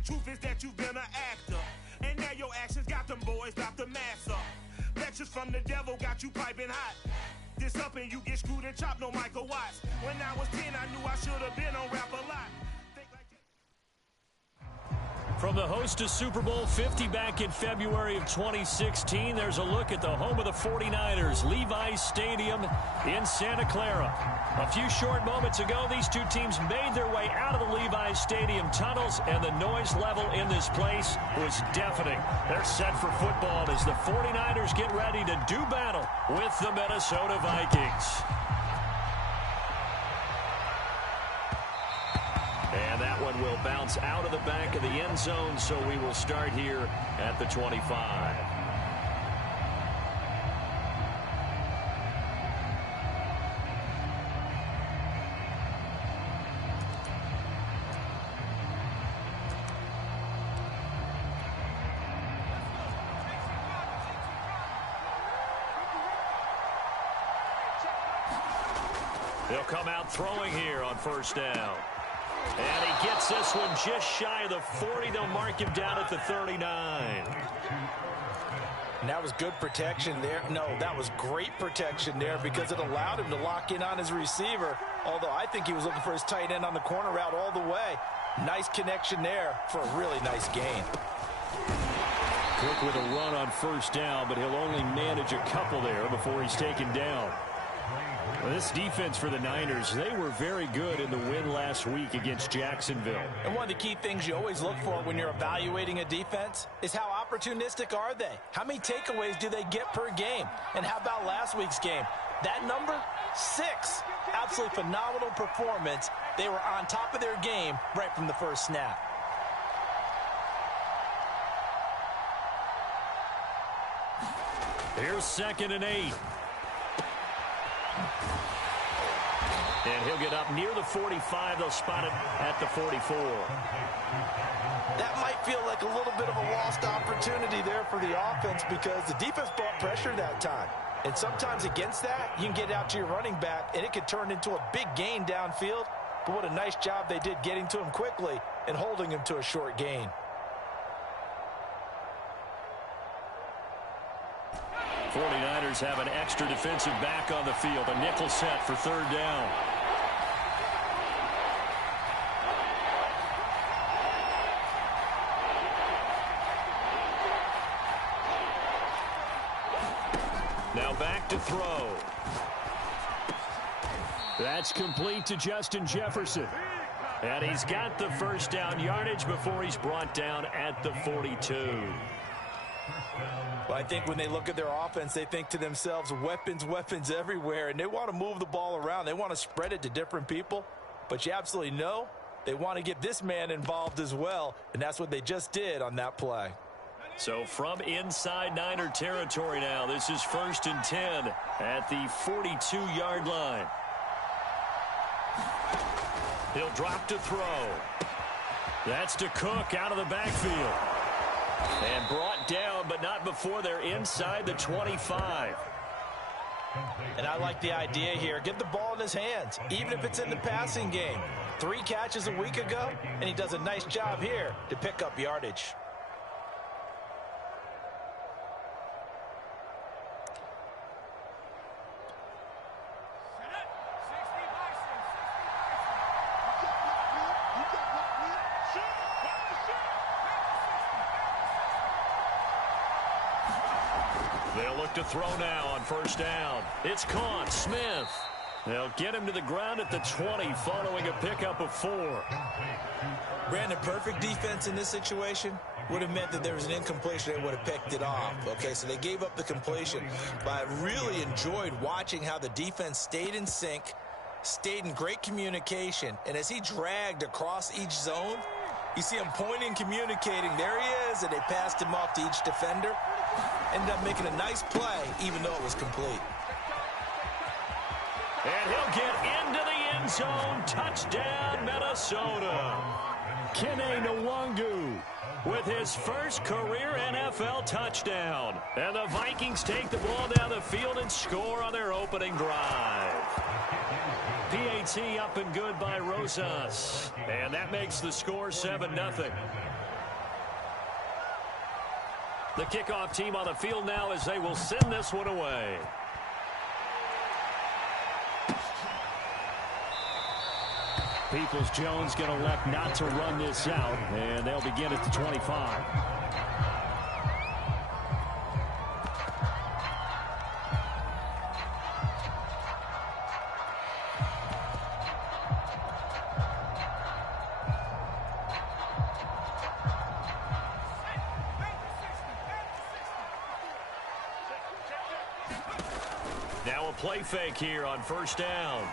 the truth is that you've been an actor. And now your actions got them boys about to mass up. Lectures from the devil got you piping hot. This up and you get screwed and chopped, no Michael Watts. When I was 10, I knew I should have been on Rap a Lot. From the host to Super Bowl 50 back in February of 2016, there's a look at the home of the 49ers, Levi's Stadium in Santa Clara. A few short moments ago, these two teams made their way out of the Levi's Stadium tunnels, and the noise level in this place was deafening. They're set for football as the 49ers get ready to do battle with the Minnesota Vikings. And that one will bounce out of the back of the end zone, so we will start here at the 25. They'll come out throwing here on first down. And he gets this one just shy of the 40. They'll mark him down at the 39. And that was good protection there. No, that was great protection there because it allowed him to lock in on his receiver. Although I think he was looking for his tight end on the corner route all the way. Nice connection there for a really nice gain. Cook with a run on first down, but he'll only manage a couple there before he's taken down. Well, this defense for the Niners, they were very good in the win last week against Jacksonville. And one of the key things you always look for when you're evaluating a defense is how opportunistic are they? How many takeaways do they get per game? And how about last week's game? That number, 6. Absolutely phenomenal performance. They were on top of their game right from the first snap. Here's 2nd and 8. And he'll get up near the 45. They'll spot him at the 44. That might feel like a little bit of a lost opportunity there for the offense because the defense brought pressure that time. And sometimes against that, you can get out to your running back, and it could turn into a big gain downfield. But what a nice job they did getting to him quickly and holding him to a short gain. '49ers have an extra defensive back on the field. A nickel set for 3rd down. Now back to throw. That's complete to Justin Jefferson. And he's got the first down yardage before he's brought down at the 42. Well, I think when they look at their offense, they think to themselves, weapons, weapons everywhere, and they want to move the ball around. They want to spread it to different people, but you absolutely know they want to get this man involved as well, and that's what they just did on that play. So from inside Niner territory now, this is 1st and 10 at the 42-yard line. He'll drop to throw. That's to Cook out of the backfield. And brought down, but not before they're inside the 25. And I like the idea here. Get the ball in his hands, even if it's in the passing game. 3 catches a week ago, and he does a nice job here to pick up yardage. They'll look to throw now on first down. It's caught. Smith. They'll get him to the ground at the 20 following a pickup of 4. Brandon, perfect defense in this situation would have meant that there was an incompletion. They would have picked it off. Okay, so they gave up the completion. But I really enjoyed watching how the defense stayed in sync, stayed in great communication, and as he dragged across each zone, you see him pointing, communicating. There he is, and they passed him off to each defender. Ended up making a nice play, even though it was complete. And he'll get into the end zone. Touchdown, Minnesota. Kene Nwangu with his first career NFL touchdown. And the Vikings take the ball down the field and score on their opening drive. PAT up and good by Rosas. And that makes the score 7-0. The kickoff team on the field now as they will send this one away. Peoples-Jones going to elect not to run this out, and they'll begin at the 25. Now a play fake here on first down.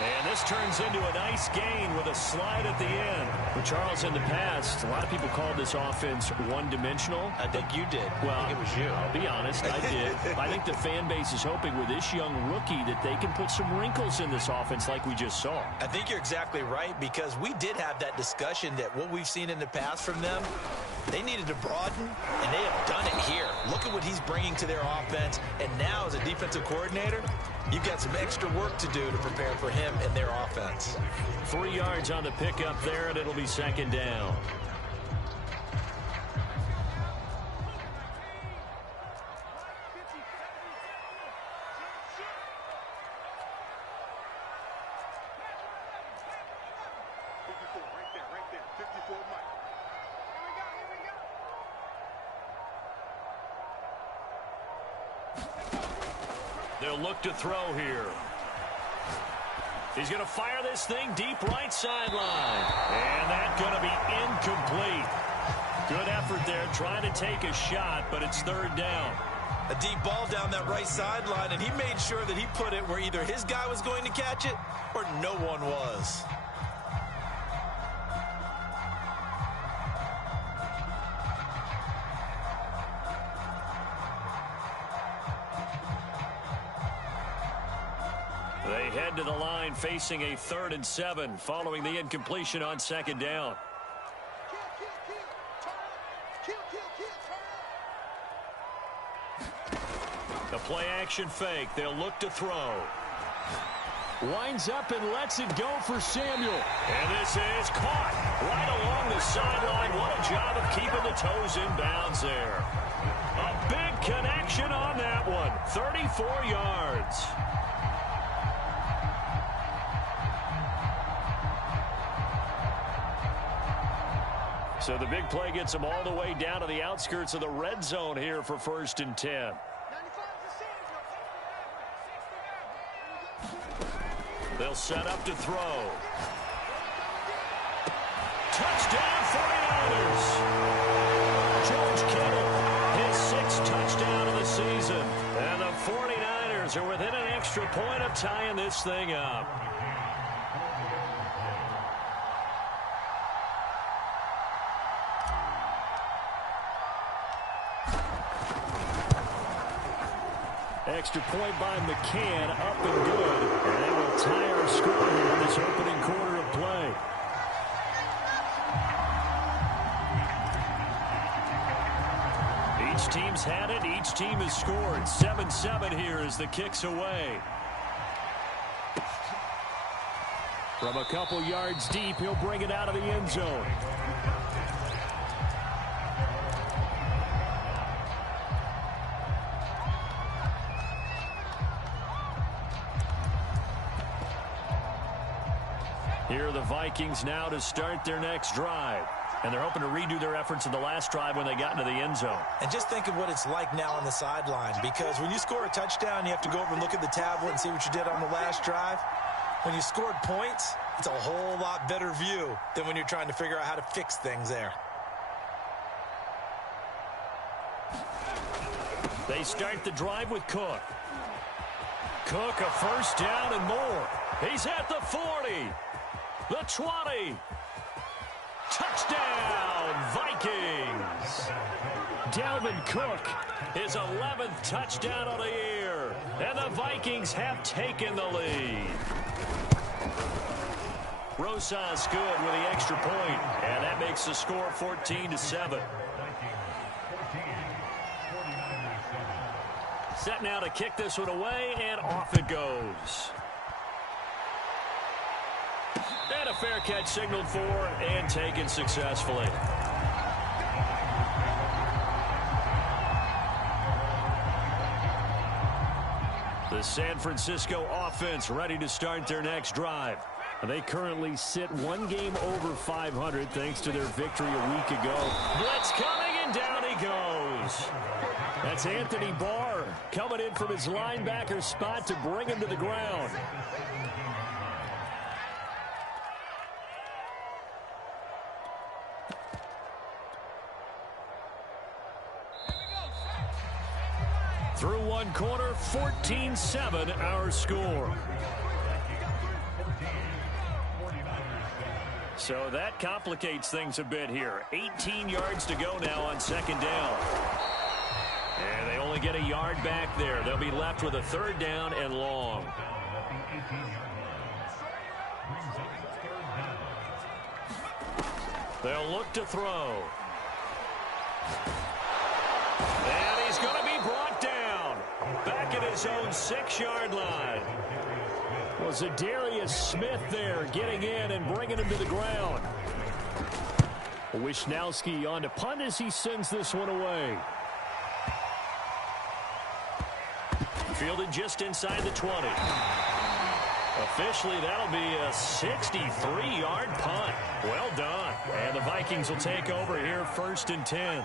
And this turns into a nice gain with a slide at the end. Well, Charles, in the past, a lot of people called this offense one-dimensional. I think you did. Well, I think it was you. I'll be honest, I did. I think the fan base is hoping with this young rookie that they can put some wrinkles in this offense like we just saw. I think you're exactly right, because we did have that discussion that what we've seen in the past from them, they needed to broaden, and they have done it here. Look at what he's bringing to their offense, and now as a defensive coordinator, you've got some extra work to do to prepare for him and their offense. 3 yards on the pickup there, and it'll be second down. They'll look to throw here. He's going to fire this thing deep right sideline. And that's going to be incomplete. Good effort there trying to take a shot, but it's third down. A deep ball down that right sideline, and he made sure that he put it where either his guy was going to catch it or no one was. They head to the line facing a 3rd and 7 following the incompletion on second down. The play action fake. They'll look to throw. Winds up and lets it go for Samuel. And this is caught right along the sideline. What a job of keeping the toes in bounds there. A big connection on that one. 34 yards. So the big play gets them all the way down to the outskirts of the red zone here for 1st and 10. They'll set up to throw. Touchdown 49ers. George Kittle, his 6th touchdown of the season. And the 49ers are within an extra point of tying this thing up. Extra point by McCann, up and good. And they will tie our score here in this opening quarter of play. Each team's had it. Each team has scored. 7-7 here as the kick's away. From a couple yards deep, he'll bring it out of the end zone. Here are the Vikings now to start their next drive. And they're hoping to redo their efforts in the last drive when they got into the end zone. And just think of what it's like now on the sideline, because when you score a touchdown, you have to go over and look at the tablet and see what you did on the last drive. When you scored points, it's a whole lot better view than when you're trying to figure out how to fix things there. They start the drive with Cook. Cook, a first down and more. He's at the 40. The 20. Touchdown, Vikings. Dalvin Cook, his 11th touchdown of the year. And the Vikings have taken the lead. Rosas good with the extra point, and that makes the score 14-7. Set now to kick this one away, and off it goes. And a fair catch signaled for and taken successfully. The San Francisco offense ready to start their next drive. They currently sit one game over 500 thanks to their victory a week ago. Blitz coming, and down he goes. That's Anthony Barr coming in from his linebacker spot to bring him to the ground. Through one quarter, 14-7 our score. So that complicates things a bit here. 18 yards to go now on second down. And they only get a yard back there. They'll be left with a third down and long. They'll look to throw. And he's going to be brought down. Back at his own 6-yard line. Well, Zadarius Smith there getting in and bringing him to the ground. Wishnowski on to punt as he sends this one away. Fielded just inside the 20. Officially, that'll be a 63-yard punt. Well done. And the Vikings will take over here 1st and 10.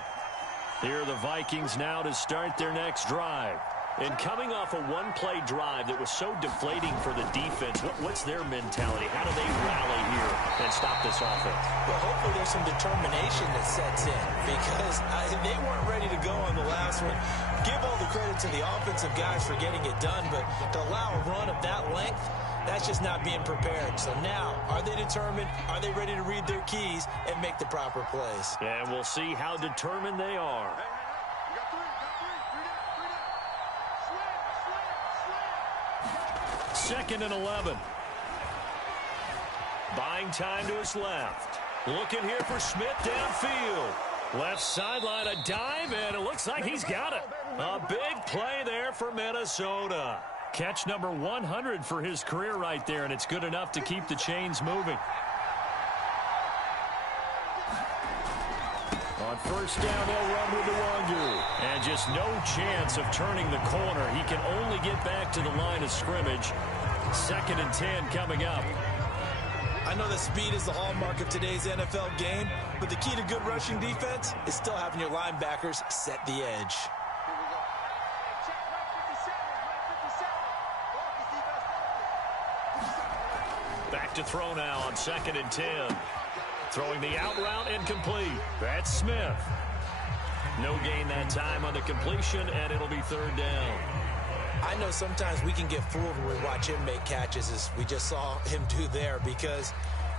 Here are the Vikings now to start their next drive. And coming off a one-play drive that was so deflating for the defense, what's their mentality? How do they rally here and stop this offense? Well, hopefully there's some determination that sets in because they weren't ready to go on the last one. Give all the credit to the offensive guys for getting it done, but to allow a run of that length, that's just not being prepared. So now, are they determined? Are they ready to read their keys and make the proper plays? And we'll see how determined they are. Second and 11. Buying time to his left. Looking here for Smith downfield. Left sideline, a dive, and it looks like he's got it. A big play there for Minnesota. Catch number 100 for his career right there, and it's good enough to keep the chains moving. On first down, they'll run with the Wangu. And just no chance of turning the corner. He can only get back to the line of scrimmage. 2nd and 10 coming up. I know that speed is the hallmark of today's NFL game, but the key to good rushing defense is still having your linebackers set the edge. Back to throw now on 2nd and 10. Throwing the out route incomplete. That's Smith. No gain that time on the completion, and it'll be 3rd down. I know sometimes we can get fooled when we watch him make catches, as we just saw him do there, because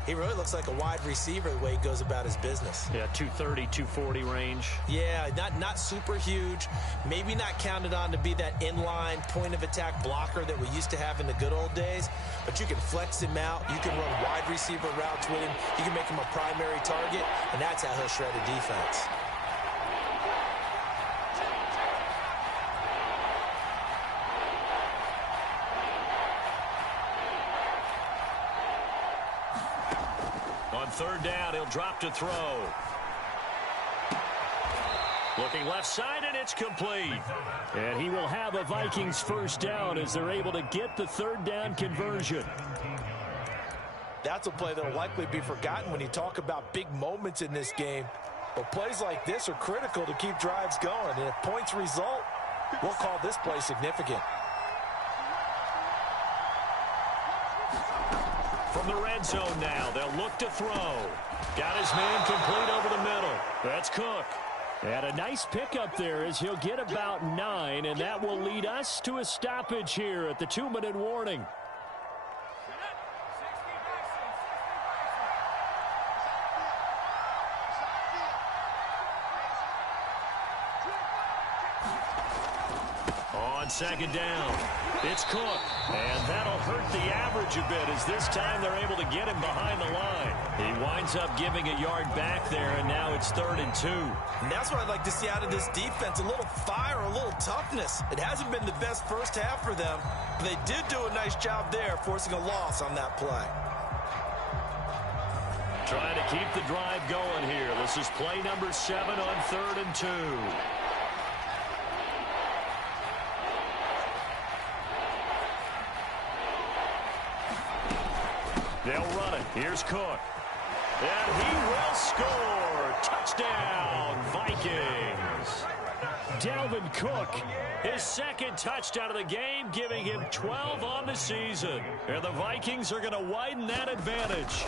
he really looks like a wide receiver the way he goes about his business. Yeah, 230, 240 range. Yeah, not super huge. Maybe not counted on to be that inline point-of-attack blocker that we used to have in the good old days, but you can flex him out. You can run wide receiver routes with him. You can make him a primary target, and that's how he'll shred a defense. On 3rd down, he'll drop to throw. Looking left side, and it's complete. And he will have a Vikings 1st down as they're able to get the 3rd down conversion. That's a play that will likely be forgotten when you talk about big moments in this game. But plays like this are critical to keep drives going. And if points result, we'll call this play significant. From the red zone now, they'll look to throw. Got his man complete over the middle. That's Cook. And a nice pickup there as he'll get about 9, and that will lead us to a stoppage here at the 2-minute warning. On 2nd down, it's Cook. And that'll hurt the average a bit as this time they're able to get him behind the line. He winds up giving a yard back there, and now it's 3rd and 2. And that's what I'd like to see out of this defense, a little fire, a little toughness. It hasn't been the best first half for them, but they did do a nice job there, forcing a loss on that play. Trying to keep the drive going here. This is play number 7 on 3rd and 2. Here's Cook. And he will score. Touchdown, Vikings. Dalvin Cook, his second touchdown of the game, giving him 12 on the season. And the Vikings are going to widen that advantage.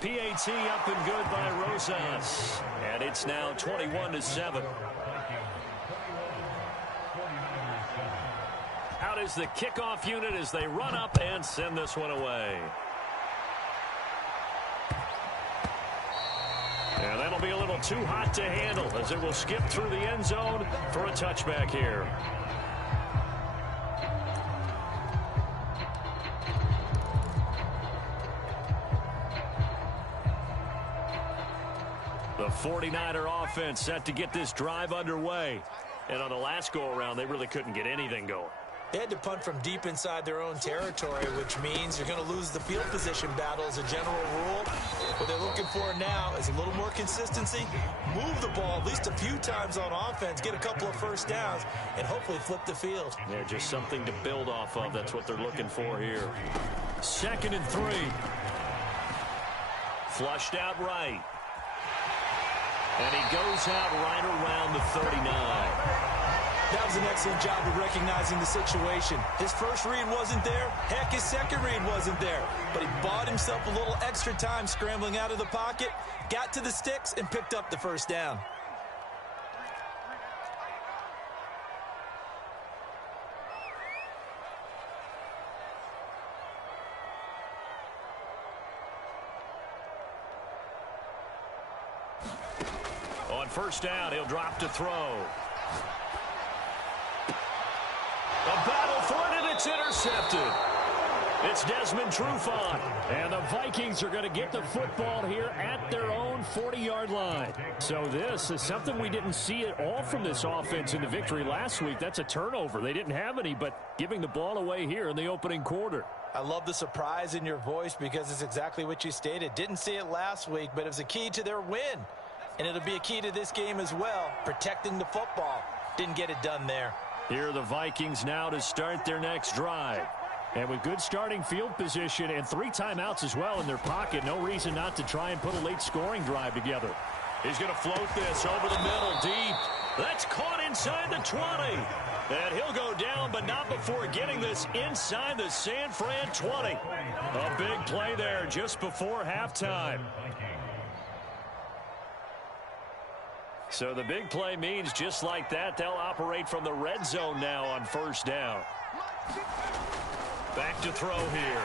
PAT up and good by Rosas. And it's now 21-7. Out is the kickoff unit as they run up and send this one away. And that'll be a little too hot to handle as it will skip through the end zone for a touchback here. The 49er offense set to get this drive underway. And on the last go-around, they really couldn't get anything going. They had to punt from deep inside their own territory, which means you're going to lose the field position battle as a general rule. What they're looking for now is a little more consistency, move the ball at least a few times on offense, get a couple of first downs, and hopefully flip the field. Yeah, just something to build off of. That's what they're looking for here. 2nd and 3. Flushed out right. And he goes out right around the 39. That was an excellent job of recognizing the situation. His first read wasn't there. Heck, his second read wasn't there. But he bought himself a little extra time scrambling out of the pocket, got to the sticks, and picked up the first down. On first down, he'll drop to throw. A battle for it, and it's intercepted. It's Desmond Trufant. And the Vikings are going to get the football here at their own 40-yard line. So this is something we didn't see at all from this offense in the victory last week. That's a turnover. They didn't have any, but giving the ball away here in the opening quarter. I love the surprise in your voice because it's exactly what you stated. Didn't see it last week, but it was a key to their win. And it'll be a key to this game as well, protecting the football. Didn't get it done there. Here are the Vikings now to start their next drive. And with good starting field position and 3 timeouts as well in their pocket, no reason not to try and put a late scoring drive together. He's going to float this over the middle deep. That's caught inside the 20. And he'll go down, but not before getting this inside the San Fran 20. A big play there just before halftime. So the big play means just like that, they'll operate from the red zone now on first down. Back to throw here.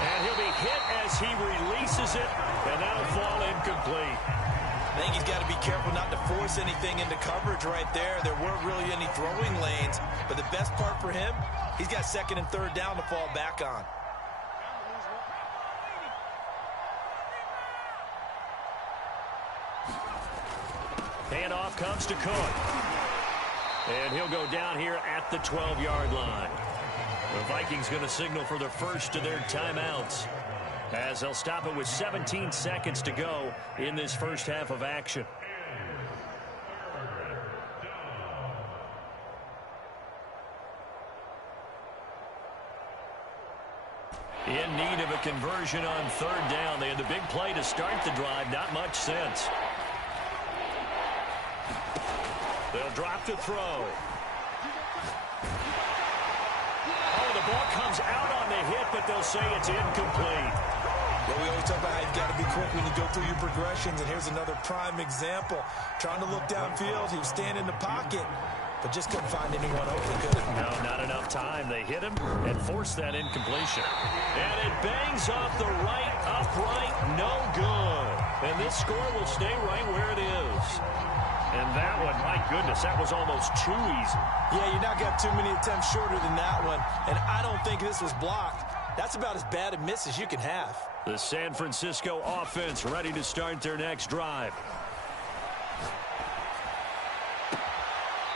And he'll be hit as he releases it, and that'll fall incomplete. I think he's got to be careful not to force anything into coverage right there. There weren't really any throwing lanes, but the best part for him, he's got 2nd and 3rd down to fall back on. Handoff comes to Cook. And he'll go down here at the 12-yard line. The Vikings going to signal for the first of their timeouts as they'll stop it with 17 seconds to go in this first half of action. In need of a conversion on 3rd down. They had the big play to start the drive. Not much sense. They'll drop to throw. Oh, the ball comes out on the hit, but they'll say it's incomplete. Well, we always talk about how you've got to be quick when you go through your progressions, and here's another prime example. Trying to look downfield, he was standing in the pocket, but just couldn't find anyone open, could it? No, not enough time. They hit him and forced that incompletion. And it bangs off the right upright, no good. And this score will stay right where it is. And that one, my goodness, that was almost too easy. Yeah, you're not got too many attempts shorter than that one. And I don't think this was blocked. That's about as bad a miss as you can have. The San Francisco offense ready to start their next drive.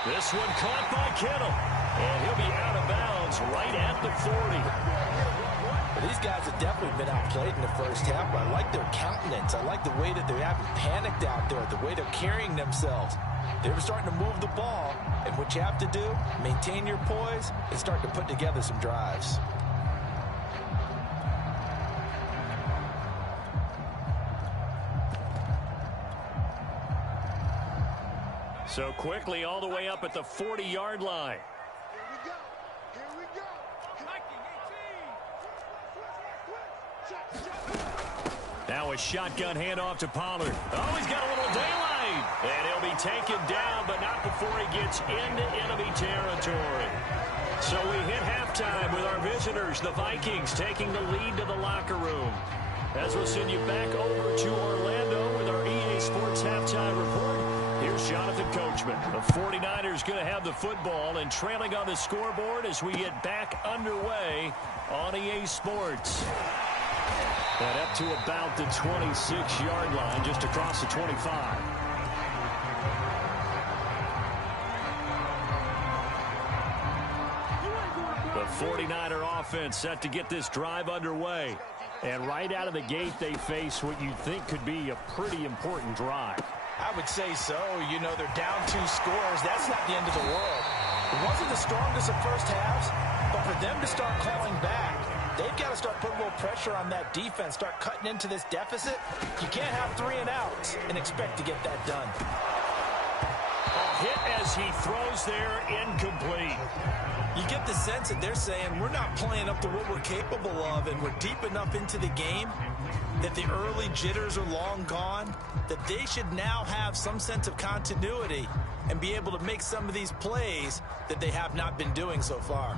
This one caught by Kittle. And he'll be out of bounds right at the 40. Well, these guys have definitely been outplayed in the first half, but I like their countenance. I like the way that they haven't panicked out there, the way they're carrying themselves. They were starting to move the ball, and what you have to do, maintain your poise and start to put together some drives. So quickly all the way up at the 40-yard line. Now a shotgun handoff to Pollard. Oh, he's got a little daylight. And he'll be taken down, but not before he gets into enemy territory. So we hit halftime with our visitors, the Vikings, taking the lead to the locker room. As we'll send you back over to Orlando with our EA Sports halftime report, here's Jonathan Coachman. The 49ers going to have the football and trailing on the scoreboard as we get back underway on EA Sports. And up to about the 26-yard line, just across the 25. The 49er offense set to get this drive underway. And right out of the gate, they face what you'd think could be a pretty important drive. I would say so. You know, they're down 2 scores. That's not the end of the world. It wasn't the strongest of first halves, but for them to start clawing back, they've got to start putting a little pressure on that defense, start cutting into this deficit. You can't have 3 and outs and expect to get that done. A hit as he throws there, incomplete. You get the sense that they're saying we're not playing up to what we're capable of, and we're deep enough into the game that the early jitters are long gone, that they should now have some sense of continuity and be able to make some of these plays that they have not been doing so far.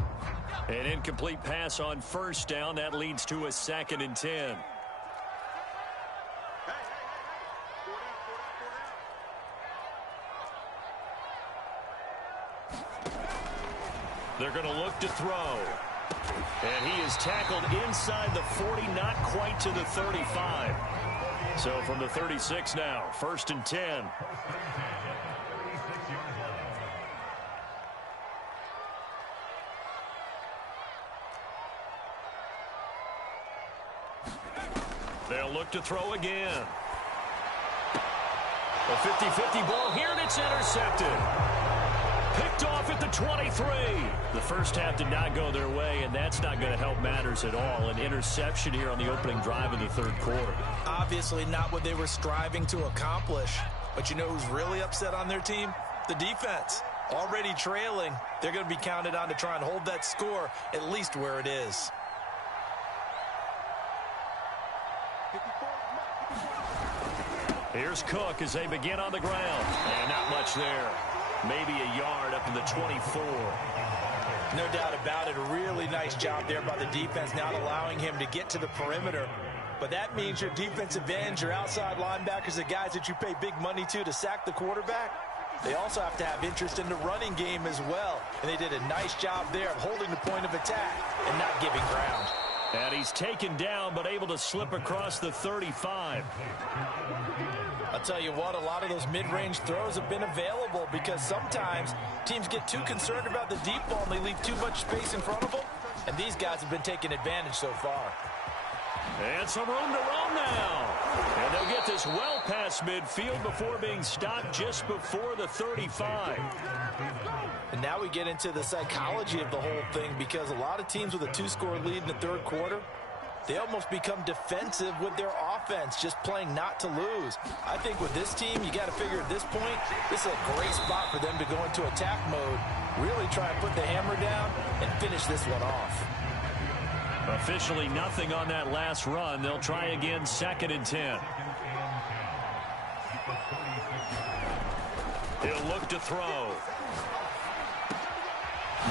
An incomplete pass on first down. That leads to a 2nd and 10. They're going to look to throw. And he is tackled inside the 40, not quite to the 35. So from the 36 now, 1st and 10. They'll look to throw again. A 50-50 ball here, and it's intercepted. Picked off at the 23. The first half did not go their way, and that's not going to help matters at all. An interception here on the opening drive of the 3rd quarter. Obviously not what they were striving to accomplish. But you know who's really upset on their team? The defense. Already trailing, they're going to be counted on to try and hold that score at least where it is. Here's Cook as they begin on the ground. And not much there. Maybe a yard up to the 24. No doubt about it. A really nice job there by the defense, not allowing him to get to the perimeter. But that means your defensive ends, your outside linebackers, the guys that you pay big money to sack the quarterback, they also have to have interest in the running game as well. And they did a nice job there of holding the point of attack and not giving ground. And he's taken down but able to slip across the 35. I'll tell you what, a lot of those mid-range throws have been available because sometimes teams get too concerned about the deep ball and they leave too much space in front of them. And these guys have been taking advantage so far. And some room to roam now. And they'll get this well past midfield before being stopped just before the 35. And now we get into the psychology of the whole thing because a lot of teams with a 2-score lead in the 3rd quarter, they almost become defensive with their offense, just playing not to lose. I think with this team, you got to figure at this point, this is a great spot for them to go into attack mode, really try and put the hammer down and finish this one off. Officially nothing on that last run. They'll try again, 2nd and 10. He'll look to throw.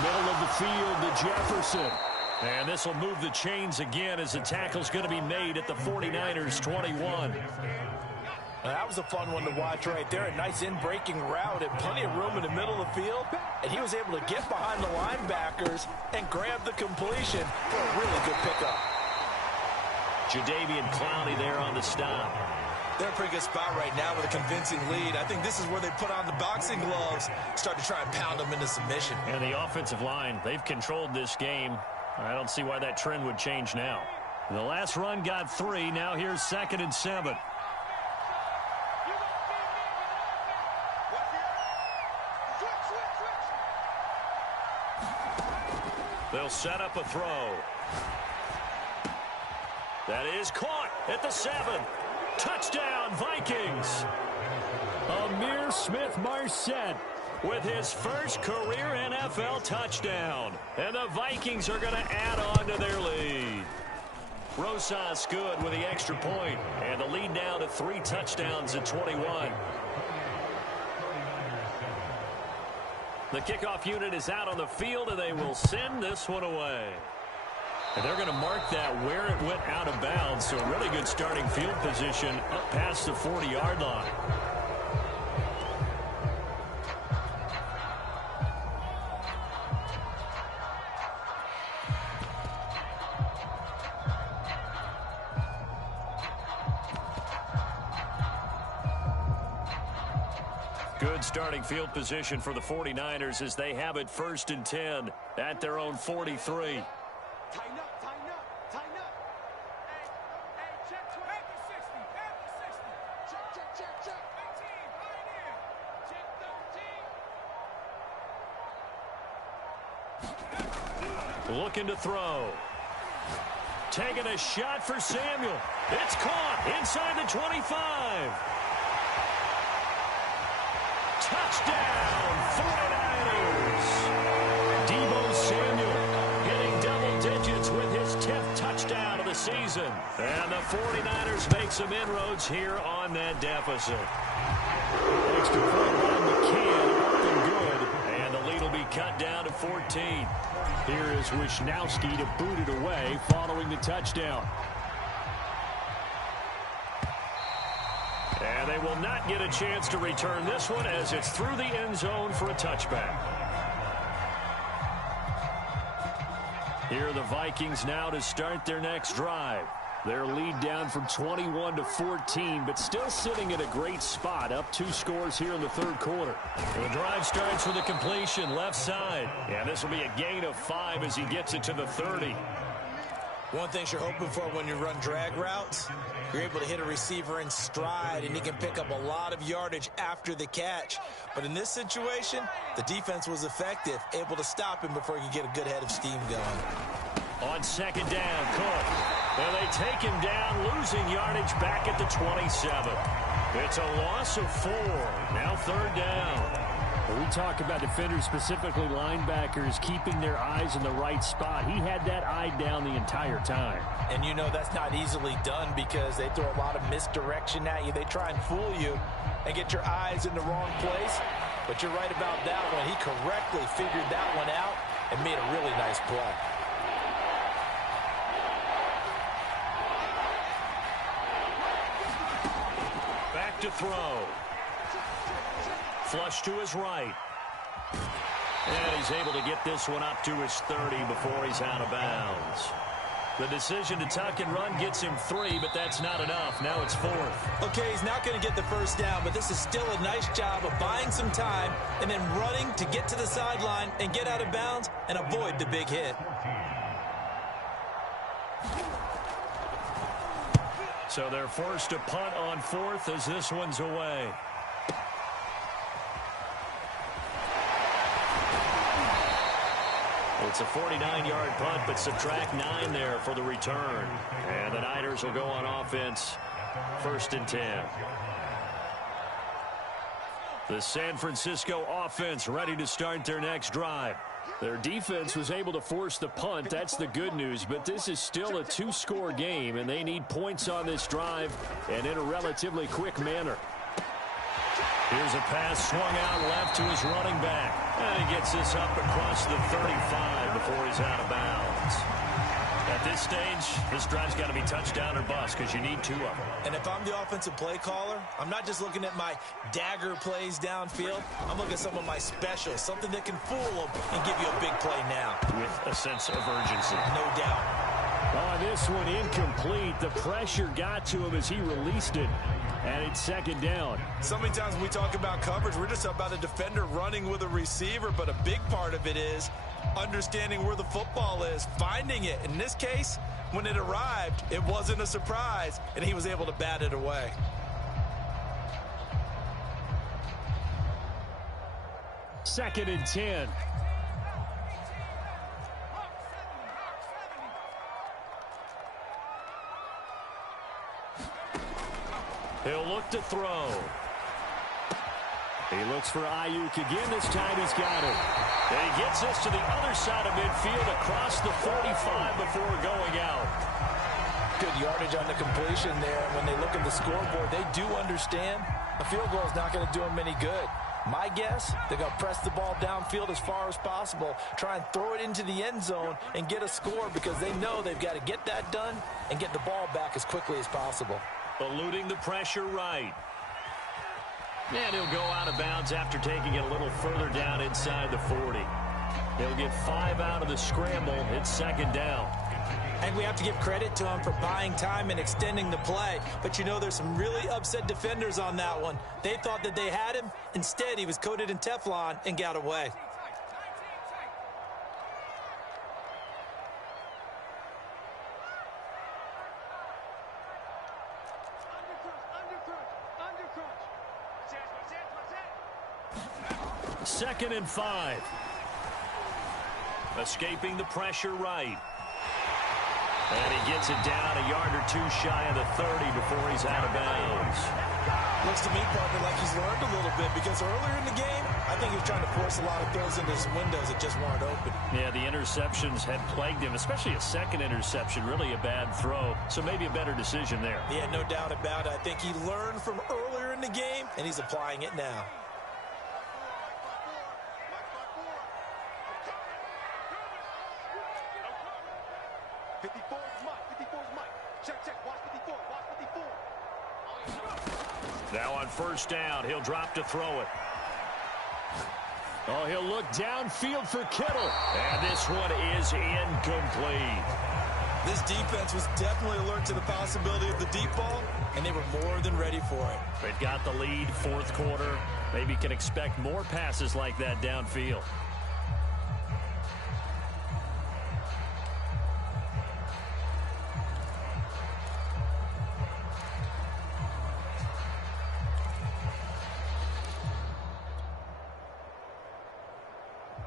Middle of the field to Jefferson. And this will move the chains again as the tackle's going to be made at the 49ers 21. That was a fun one to watch right there. A nice in-breaking route and plenty of room in the middle of the field. And he was able to get behind the linebackers and grab the completion for a really good pickup. Jadeveon Clowney there on the stop. They're in a pretty good spot right now with a convincing lead. I think this is where they put on the boxing gloves, start to try and pound them into submission. And the offensive line, they've controlled this game. I don't see why that trend would change now. The last run got 3. Now here's 2nd and 7. They'll set up a throw. That is caught at the 7. Touchdown, Vikings. Amir Smith-Marset with his first career NFL touchdown. And the Vikings are going to add on to their lead. Rosas good with the extra point, and the lead now to 3 touchdowns at 21. The kickoff unit is out on the field, and they will send this one away. And they're going to mark that where it went out of bounds, so really good starting field position up past the 40-yard line. Good starting field position for the 49ers as they have it 1st and 10 at their own 43. Tighten up, tighten up, tighten up. Hey, check 12. Back to 60, back to 60. Check. 18, right in. Check 13. Looking to throw. Taking a shot for Samuel. It's caught inside the 25. Touchdown, 49ers. Deebo Samuel hitting double digits with his 10th touchdown of the season. And the 49ers make some inroads here on that deficit. Extra point by McCann, up and good. And the lead will be cut down to 14. Here is Wisnowski to boot it away following the touchdown. And they will not get a chance to return this one as it's through the end zone for a touchback. Here are the Vikings now to start their next drive. Their lead down from 21 to 14, but still sitting in a great spot, up 2 scores here in the 3rd quarter. And the drive starts with a completion left side. And this will be a gain of 5 as he gets it to the 30. One thing you're hoping for when you run drag routes, you're able to hit a receiver in stride, and he can pick up a lot of yardage after the catch. But in this situation, the defense was effective, able to stop him before he could get a good head of steam going. On 2nd down, Cook. And they take him down, losing yardage back at the 27. It's a loss of 4. Now 3rd down. We talk about defenders, specifically linebackers, keeping their eyes in the right spot. He had that eye down the entire time. And you know that's not easily done because they throw a lot of misdirection at you. They try and fool you and get your eyes in the wrong place. But you're right about that one. He correctly figured that one out and made a really nice play. Back to throw. Flush to his right. And he's able to get this one up to his 30 before he's out of bounds. The decision to tuck and run gets him 3, but that's not enough. Now it's 4th. Okay, he's not going to get the first down, but this is still a nice job of buying some time and then running to get to the sideline and get out of bounds and avoid the big hit. So they're forced to punt on 4th as this one's away. It's a 49-yard punt, but subtract 9 there for the return. And the Niners will go on offense, 1st and 10. The San Francisco offense ready to start their next drive. Their defense was able to force the punt. That's the good news. But this is still a 2-score game, and they need points on this drive and in a relatively quick manner. Here's a pass swung out left to his running back. And he gets this up across the 35 before he's out of bounds. At this stage, this drive's got to be touchdown or bust because you need 2 of them. And if I'm the offensive play caller, I'm not just looking at my dagger plays downfield. I'm looking at some of my specials, something that can fool them and give you a big play now. With a sense of urgency. No doubt. Oh, this one incomplete. The pressure got to him as he released it. And it's 2nd down. So many times when we talk about coverage, we're just about a defender running with a receiver, but a big part of it is understanding where the football is, finding it. In this case, when it arrived, it wasn't a surprise, and he was able to bat it away. Second and 10. He'll look to throw. He looks for Ayuk again. This time he's got it. And he gets us to the other side of midfield across the 45 before going out. Good yardage on the completion there. When they look at the scoreboard, they do understand a field goal is not going to do them any good. My guess, they're going to press the ball downfield as far as possible, try and throw it into the end zone and get a score because they know they've got to get that done and get the ball back as quickly as possible. Eluding the pressure right. And he'll go out of bounds after taking it a little further down inside the 40. He'll get 5 out of the scramble. It's second down. And we have to give credit to him for buying time and extending the play. But you know there's some really upset defenders on that one. They thought that they had him. Instead, he was coated in Teflon and got away. Second and 5. Escaping the pressure right. And he gets it down a yard or two shy of the 30 before he's out of bounds. Looks to me, partner, like he's learned a little bit because earlier in the game, I think he was trying to force a lot of throws into some windows that just weren't open. Yeah, the interceptions had plagued him, especially a second interception, really a bad throw. So maybe a better decision there. Yeah, no doubt about it. I think he learned from earlier in the game, and he's applying it now. Now on first down, he'll drop to throw it. Oh, he'll look downfield for Kittle. And this one is incomplete. This defense was definitely alert to the possibility of the deep ball, and they were more than ready for it. They've got the lead, fourth quarter. Maybe can expect more passes like that downfield.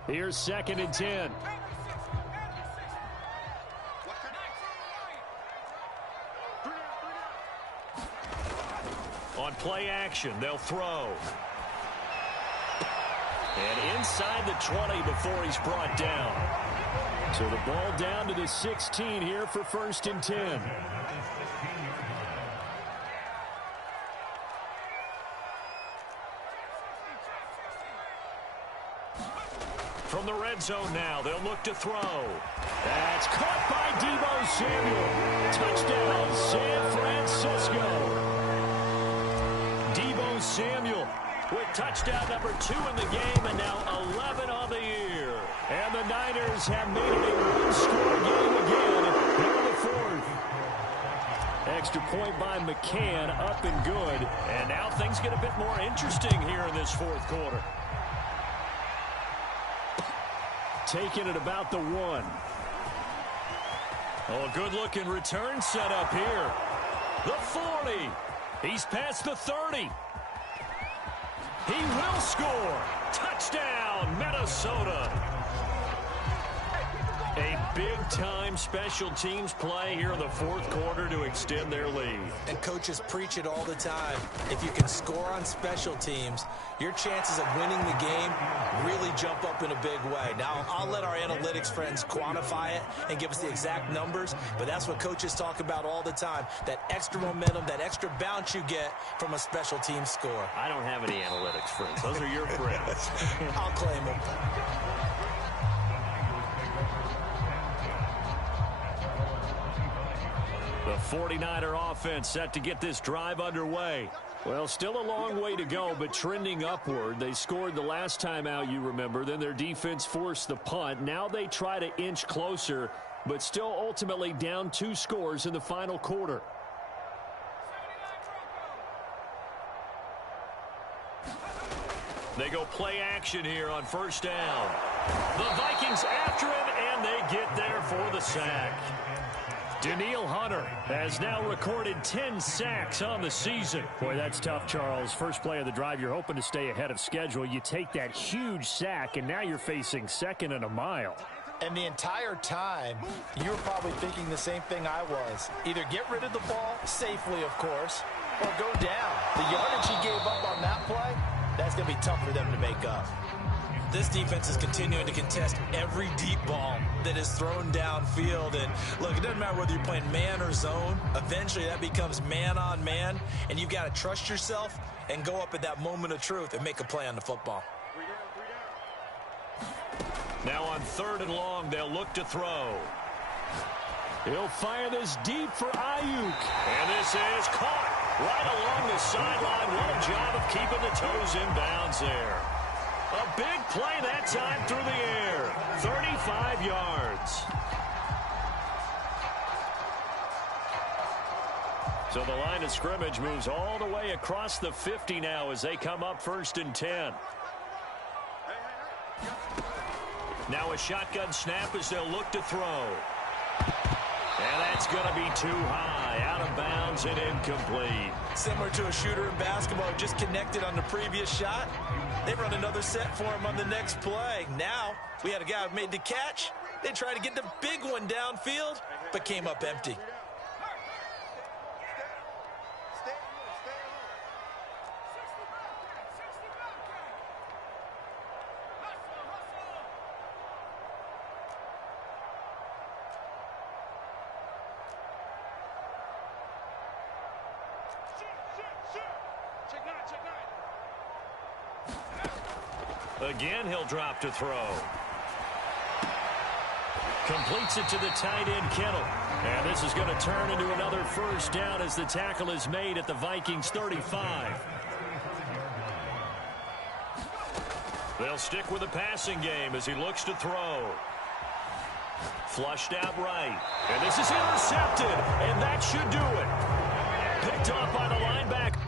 Here's second and 10. On play action, they'll throw. And inside the 20 before he's brought down. So the ball down to the 16 here for first and 10. From the red zone now, they'll look to throw. That's caught by Deebo Samuel. Touchdown, San Francisco. Deebo Samuel with touchdown number 2 in the game and now 11 on the year. And the Niners have made it a one-score game again here in the fourth. Extra point by McCann, up and good. And now things get a bit more interesting here in this fourth quarter. Taking it about the 1. Oh, good-looking return set up here. The 40. He's past the 30. He will score. Touchdown, Minnesota. A big-time special teams play here in the fourth quarter to extend their lead. And coaches preach it all the time. If you can score on special teams, your chances of winning the game really jump up in a big way. Now, I'll let our analytics friends quantify it and give us the exact numbers, but that's what coaches talk about all the time, that extra momentum, that extra bounce you get from a special team score. I don't have any analytics friends. Those are your friends. I'll claim them. The 49er offense set to get this drive underway. Well, still a long way to go, but trending upward. They scored the last time out, you remember. Then their defense forced the punt. Now they try to inch closer, but still ultimately down 2 scores in the final quarter. They go play action here on first down. The Vikings after him, and they get there for the sack. Danielle Hunter has now recorded 10 sacks on the season. Boy, that's tough, Charles. First play of the drive, you're hoping to stay ahead of schedule. You take that huge sack, and now you're facing second and a mile. And the entire time, you were probably thinking the same thing I was. Either get rid of the ball, safely, of course, or go down. The yardage he gave up on that play that's going to be tough for them to make up. This defense is continuing to contest every deep ball that is thrown downfield. And look, it doesn't matter whether you're playing man or zone. Eventually that becomes man on man, and you've got to trust yourself and go up at that moment of truth and make a play on the football. Now on 3rd and long, they'll look to throw. He'll fire this deep for Ayuk. And this is caught right along the sideline. What a job of keeping the toes in bounds there. A big play that time through the air. 35 yards. So the line of scrimmage moves all the way across the 50 now as they come up 1st and 10. Now a shotgun snap as they'll look to throw. And that's going to be too high, out of bounds and incomplete. Similar to a shooter in basketball who just connected on the previous shot. They run another set for him on the next play. Now we had a guy who made the catch. They tried to get the big one downfield, but came up empty. Again, he'll drop to throw. Completes it to the tight end, Kittle. And this is going to turn into another 1st down as the tackle is made at the Vikings 35. They'll stick with the passing game as he looks to throw. Flushed out right. And this is intercepted. And that should do it. Picked off by the linebacker.